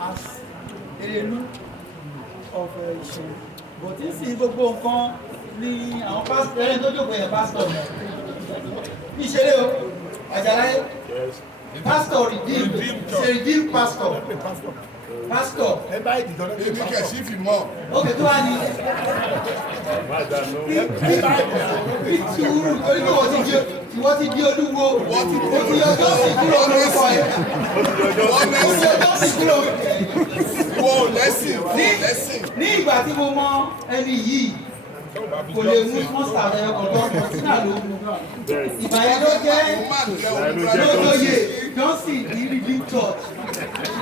as Erelu of Ìṣẹ̀lẹ̀ but tí sì gbogbo nǹkan ní àwọn pásítọ̀ ẹni tó jókòó yẹn pásítọ̀ ní ìṣeré o Àjàláyé pásítọ̀ redeem pastor ẹ bá ìdìtọ́ lọ́wọ́ èmi kẹ̀ sí fi mọ́. ókè tó wá ní ìtúrú torí pé wọ́n ti di olúwo wọ́n ti yọjọ́ sí kúrò lórúkọ ẹ̀ wọ́n yọjọ́ sí kúrò wọ́n lẹ́sìn ní ìgbà tí mo mọ ẹni yìí kò lè mú mọ́sà rẹ̀ ọ̀dọ́ sínà ló mú ìgbà yẹn ló jẹ́ lóye Johnson ní Redeem Church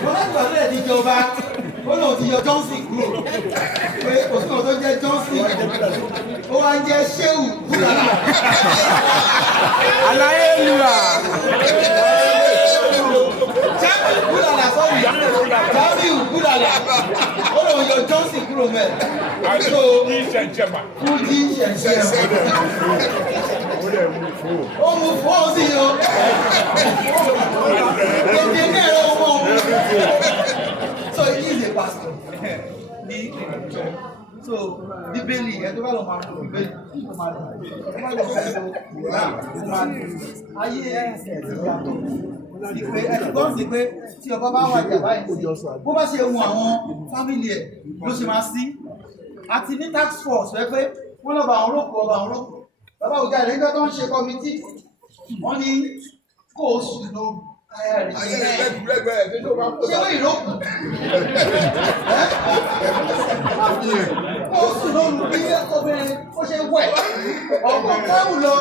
wọ́n láti wà lẹ́ẹ̀ níjọba ó lóun ti yọ Johnson kúrò pé òsínà tó jẹ́ Johnson ó wá ń jẹ́ Shehu Búlàlà Aláyélúwà Jamiu Búlàlà sọ́ọ̀rì Jamiu Búlàlà ó lóun yọ Johnson kúrò mẹ́ so Fúdí ṣẹ̀ṣẹ̀ ó mú fún ó sì yọ èdè náà ó mọ̀ so he is a pastor ní so bíbélì ẹ tó bá lọ máa lo bíbélì tó máa lọ ayé ìyàtọ̀ ìpè ẹ̀dùnkọ́ sí pé tí ọba bá wà jà báyìí bó bá ṣe hun àwọn fámìlì ẹ̀ ló ṣe máa sí àti ní tax force rẹ pé wọ́n lọ́ba àwọn olóko bàbá òjá ilẹ̀ nígbà tó ń ṣe kọmitì wọ́n ní kó o sùn ló ṣé wọ́n ìrókù kó o sùn ló lù bí obìnrin ó ṣe wẹ̀ ọ̀pọ̀ káwù lọ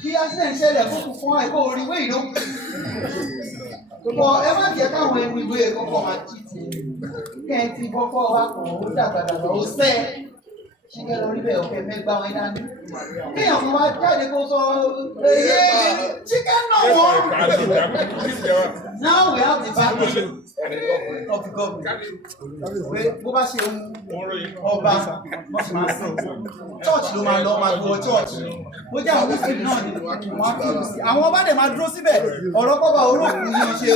kí accident ṣẹlẹ̀ fún fún ẹ̀kọ́ orí wé ìrókù ẹ má jẹ́ káwọn ẹni ìwé kọ́kọ́ máa jí ti kẹ́ẹ̀tì kọ́kọ́ wá kàn ó dàgbàdàgbà ó sẹ́ ṣíkẹ́ lọ rí bẹ́ẹ̀ ọ̀kẹ́ mẹ́gbà wọn dání kéèyàn kan wá jáde kó sọ ṣíkẹ́ náà wọ́n. Now we have the battle of the government pé bó bá ṣe ń ọba wọ́n sì máa sìn church ló máa lọ máa gbọ́ church bó jẹ́ àwọn muslim náà ni wọ́n á kúrò sí àwọn ọba dẹ̀ máa dúró síbẹ̀ ọ̀rọ̀ kọ́ba olóòkú yìí ṣe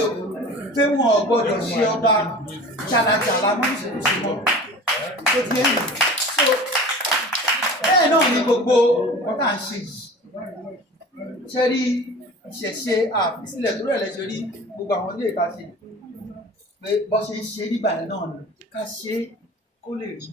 pé wọn ò gbọ́dọ̀ ṣe ọba jàlàjàlà mọ́ ìṣèlú mọ́ tó ti ẹ̀yìn so bẹ́ẹ̀ náà ni gbogbo ọ̀tá ń ṣe yìí ṣe rí ìṣẹ̀ṣe àfisílẹ̀ tó rẹ̀ lẹ́ṣẹ̀ rí gbogbo àwọn ilé ìta ṣe pé bọ́ ṣe ń ṣe nígbà náà ni ká ṣe kó lè rí